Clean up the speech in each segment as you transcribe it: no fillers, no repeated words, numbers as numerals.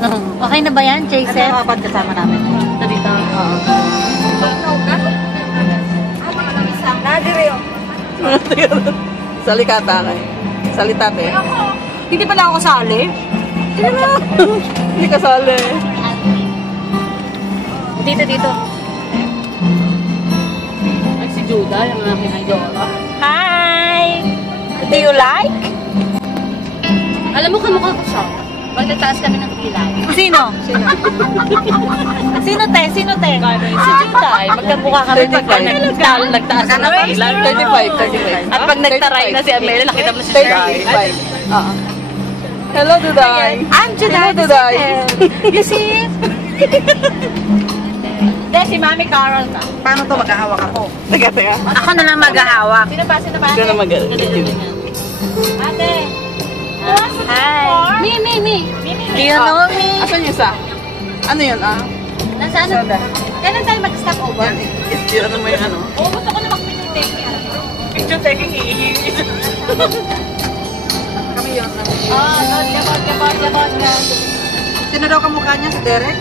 Okay na ba yan, Jason? Ano kapag kasama namin? Ito dito. Oo. Nadiri yun. Salikata ka eh. Salitate. Hindi pala ako kasali. Hindi kasali. Dito. Ay, si Judah, yung aking idol. Hi! Do you like? Alam mo, kamukha ko siya. Pag nagtaas kami ng kilay. Sino? Sino te? Si Judah, magkamukha kami pag nagtaas ka ng kilay. 35. At pag nagtaray na si Amelia, nakita mo si Judah. 35. Hello, Duday. I'm Judah. Hello, Duday. You see? Hindi, si Mami Carol ka. Paano to maghahawak ako? Teka. Ako na lang maghahawak. Sino pa? Ito na Ate. Hi. Me. Do you know me? Asan yung isa? Ano yun, Nasaan? Kailan tayo mag-stop over? Ano mo yung ano? Oo, gusto ko na mag-picture taking. Picture taking, hihihi. Kami yun. Gabon. Sino daw kamukha niya? Si Derek?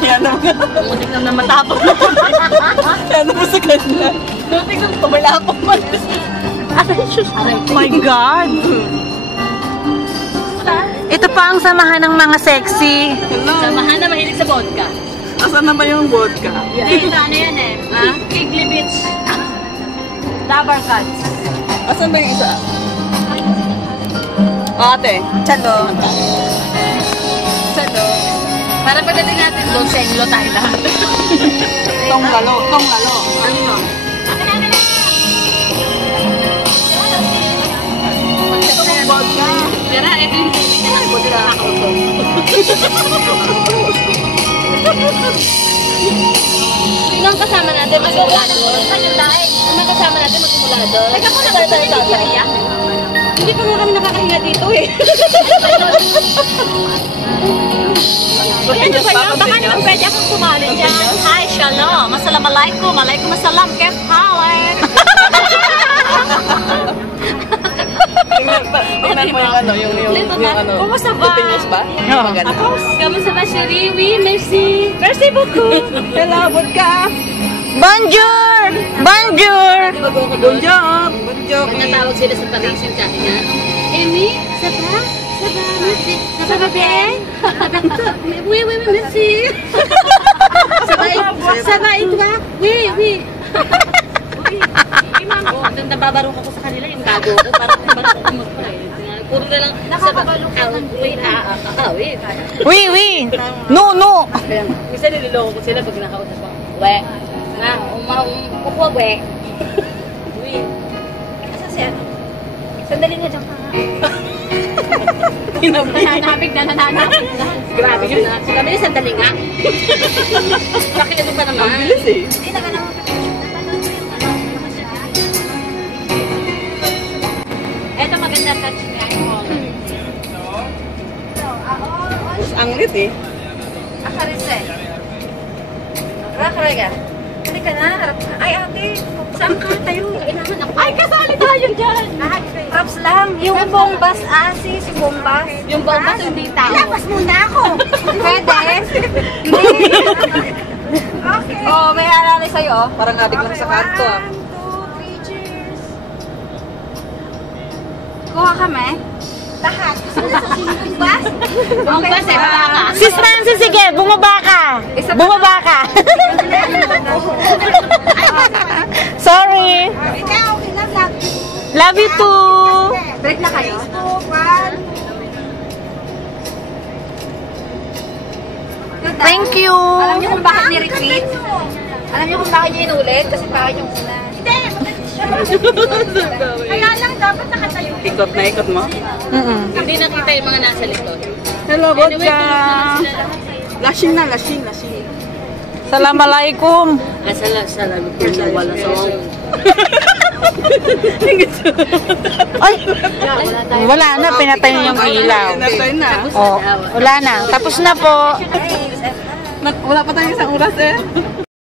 Yan naman. Muntik na matapos. Yan naman sa kanila. Muntik na tumalapok man. Oh my God! Ito pa ang samahan ng mga sexy. Hello. Samahan na mahilig sa vodka. Asan na ba yung vodka? Ito ano yan eh. Ha? Kigley Beach. Dabar Cuts. Asan ba yung isa? Ate. Chalo. Para pagdating natin doon, senglo tayo lahat. Tong lalo. Ano yun? Vodka. Tira, ito yung singing ka ng vodka. Sino ang kasama natin? Magmula doon. Ang kasama natin magmula doon. Teka po naman tayo kakahiya. Hindi pa nga kami nakakahinga dito eh. Ano ba yun? Baka naman pwede akong sumali dyan. Hi, shalom. Assalamualaikum. Alaikum assalam. Kef hawak. Tingnan mo yung ano, yung ano. Kumusta ba? Continuous ba? Maganda. Kamusta ba, Cherie? Oui, merci. Merci beaucoup. Hello, vodka. Bonjour! Bonjour. Natawag sila sa pag-action sa akin nga. Amy, saba? Merci. Saba bien? Oui, merci. Saba et toi? Oui. Nababarong ako sa kanila, yung gago ko. Parang nababarong ako mag-try. Puro na lang, nakakabalong ka. Wait. Oui. No. Minsan nililoko ko sila pag nakausap ko. We. Na, kukuha we. Uy. Asa siya? Sandali nga dyan ka. Nananabig na. Grabe yun na. Sabi niya, sandali nga. Bakit ano pa naman? Ang bilis eh. Hindi na ka naman. Ito maganda touch niya. Ang lit eh. Akarise. Rakarega. Hindi ka na. Ay, ate. Saan ka tayo? Kailangan ako. Ay, kasali tayo dyan! Props lang. Yung bombas, sis. Bombas. Yung bombas hindi tao. Lapas muna ako. Pwede? Okay. Oh, may alala sa'yo. Parang nabig lang sa kanto ah. 1, 2, 3, cheers. Kuha kami. Lahat. Bombas? Bombas eh, baka. Sis Nancy, sige. Bumaba ka. Sorry. Love you too. Break na kayo. Thank you. Alam niyo kung bakit ni-repeat? Alam niyo kung bakit niya inulit? Kasi bakit yung una. Hindi. Kaya lang dapat nakatayo. Ikot mo? Hindi nakita yung mga nasa likod. Hello, Anyway, vodka. tulog naman sila lahat. Lasing. Assalamualaikum. Salam ko na wala sa Ay, wala na. Pinatay niyo yung ilaw. Pinatay na. Oh, wala na. Tapos na po. Wala pa tayong isang oras eh.